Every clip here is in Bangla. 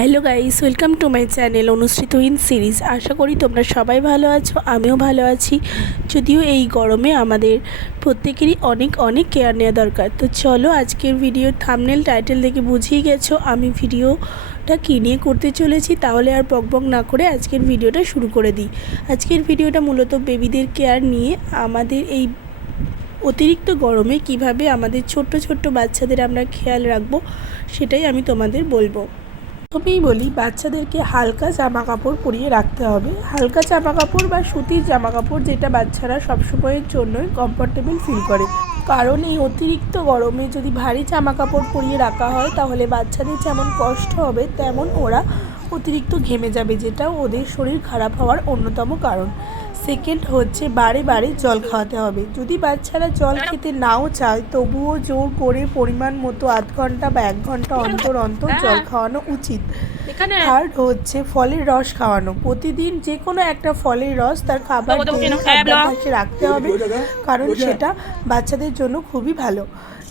Hello guys, welcome to my channel অনুষ্ঠিত ইন সিরিজ। আশা করি তোমরা সবাই ভালো আছো, আমিও ভালো আছি। যদিও এই গরমে আমাদের প্রত্যেকেরই অনেক অনেক কেয়ার নেওয়া দরকার। তো চলো আজকের ভিডিওর থামনেল টাইটেল দেখে বুঝিয়ে গেছো, আমি ভিডিওটা কী নিয়ে করতে চলেছি তাহলে আর বকবক না করে আজকের ভিডিওটা শুরু করে দিই। আজকের ভিডিওটা মূলত বেবিদের কেয়ার নিয়ে, আমাদের এই অতিরিক্ত গরমে কীভাবে আমাদের ছোট্ট ছোট্ট বাচ্চাদের আমরা খেয়াল রাখব, সেটাই আমি তোমাদের বলব। প্রথমেই বলি, বাচ্চাদেরকে হালকা জামা কাপড় পরিয়ে রাখতে হবে। হালকা জামা কাপড় বা সুতির জামা কাপড় যেটা বাচ্চারা সবসময়ের জন্যই কমফর্টেবল ফিল করে। কারণ এই অতিরিক্ত গরমে যদি ভারী জামা কাপড় পরিয়ে রাখা হয়, তাহলে বাচ্চাদের যেমন কষ্ট হবে, তেমন ওরা অতিরিক্ত ঘেমে যাবে যেটা ওদের শরীর খারাপ হওয়ার অন্যতম কারণ। সেকেন্ড হচ্ছে বারে বারে জল খাওয়াতে হবে। যদি বাচ্চারা জল খেতে নাও চায় তবুও জোর করে পরিমাণ মতো আধ ঘণ্টা বা এক ঘণ্টা অন্তর অন্তর জল খাওয়ানো উচিত। থার্ড হচ্ছে ফলের রস খাওয়ানো। প্রতিদিন যে কোনো একটা ফলের রস তার খাবার? হ্যাঁ। খাদ্যাভ্যাসে রাখতে হবে কারণ সেটা বাচ্চাদের জন্য খুবই ভালো।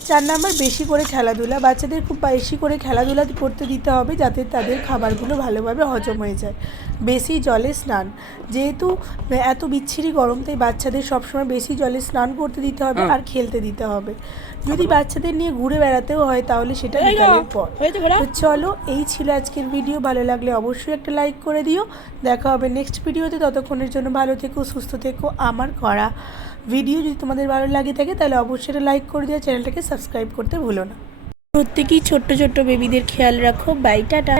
চার নাম্বার বেশি করে খেলাধুলা। বাচ্চাদের খুব বেশি করে খেলাধুলা করতে দিতে হবে যাতে তাদের খাবারগুলো ভালোভাবে হজম হয়ে যায়। বেশি জলে স্নান। যেহেতু এত বিচ্ছিরি গরম তাই বাচ্চাদের সবসময় বেশি জলে স্নান করতে দিতে হবে আর খেলতে দিতে হবে। যদি বাচ্চাদের নিয়ে ঘুরে বেড়াতেও হয় তাহলে সেটা বিকালের পর। তো চলো এই ছিল আজকের ভিডিও। ভালো লাগলে অবশ্যই একটা লাইক করে দিও। দেখা হবে নেক্সট ভিডিওতে। ততক্ষণের জন্য ভালো থেকো সুস্থ থেকো আমার করা। ভিডিও যদি তোমাদের ভালো লাগে থাকে তাহলে অবশ্যই একটা লাইক করে দিও। চ্যানেলটাকে সাবস্ক্রাইব করতে ভুলো না। প্রত্যেকেই ছোট্ট ছোট্ট বেবিদের খেয়াল রাখো। Bye tata.